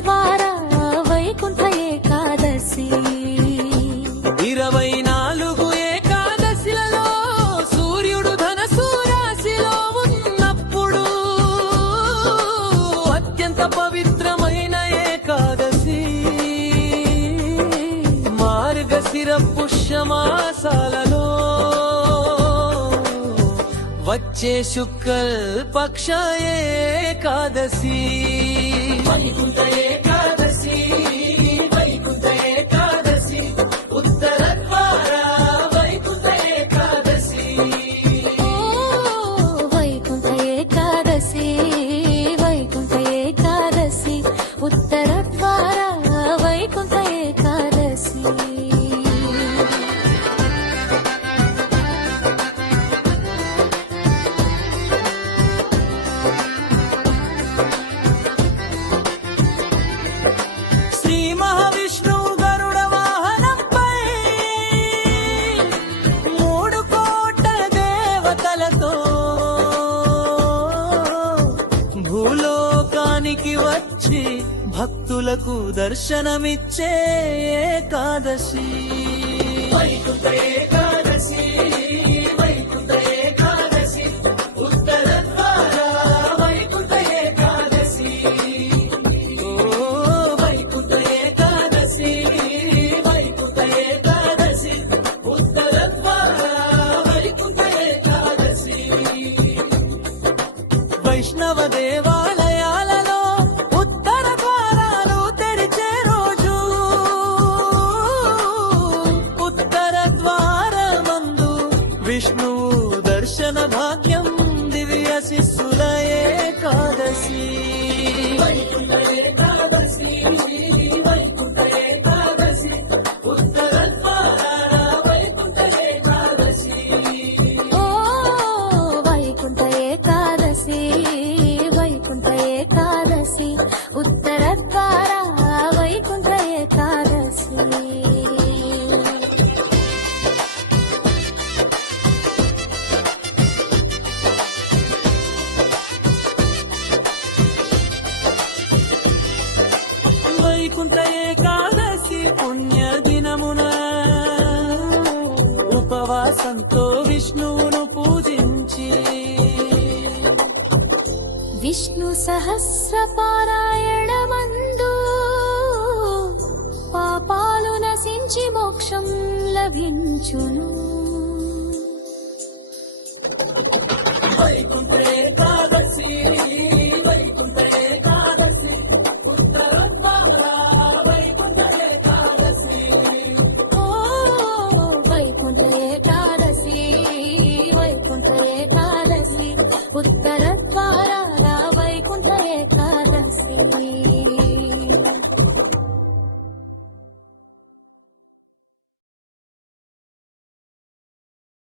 ద్వార వైకుంఠ ఏకాదశి 24 ఏకాదశిలలో సూర్యుడు ధనస్సు రాశిలో ఉన్నప్పుడు అత్యంత పవిత్రమైన ఏకాదశి మార్గశిర పుష్యమాసాలలో వచ్చే శుక్ల పక్ష ఏకాదశి వైకుంఠ ఏకాదశి వైకుంఠ ఏకాదశి ఉత్తర ద్వార వైకుంఠ ఏకాదశి వైకుంఠ ఏకాదశి వైకుంఠ ఏకాదశి ఉత్తర ద్వార వైకుంఠ ఏకాదశి శ్రీ మహావిష్ణువు గరుడ వాహనంపై 3 కోట్ల దేవతలతో భూలోకానికి వచ్చి భక్తులకు దర్శనమిచ్చే ఏకాదశి వైకుంఠ ఏకాదశి వైకుంఠ ఏకాదశి ఉత్తర ద్వార వైకుంఠ ఏకాదశి వైకుంఠ ఏకాదశి వైకుంఠ ఏకాదశి ఉత్తర ద్వార వైకుంఠ ఏకాదశి వైష్ణవ దేవాలయాలలో ఉత్తర ద్వారాలు తెరిచే రోజు ఉత్తర ద్వారమందు విష్ణువు దర్శన భాగ్యం దివ్య శిశుల ఏకాదశి వైకుంఠ ఏకాదశి వైకుంఠ ఏకాదశి ఉత్తర ద్వార వైకుంఠ ఏకాదశి ఓ వైకుంఠ ఏకాదశి వైకుంఠ ఏకాదశి ఉత్తర ద్వార వైకుంఠ ఏకాదశి వైకుంఠ ఏకాదశి పుణ్య దినమున ఉపవాసంతో విష్ణువును పూజించి విష్ణు సహస్ర పారాయణమందు పాపాలు నశించి మోక్షం లభించును వైకుంఠ ఏకాదశి వైకుంఠ ఏకాదశి ఉత్తర ద్వార వైకుంఠ ఏకాదశి ఓ వైకుంఠ ఏకాదశి వైకుంఠ ఏకాదశి ఉత్తర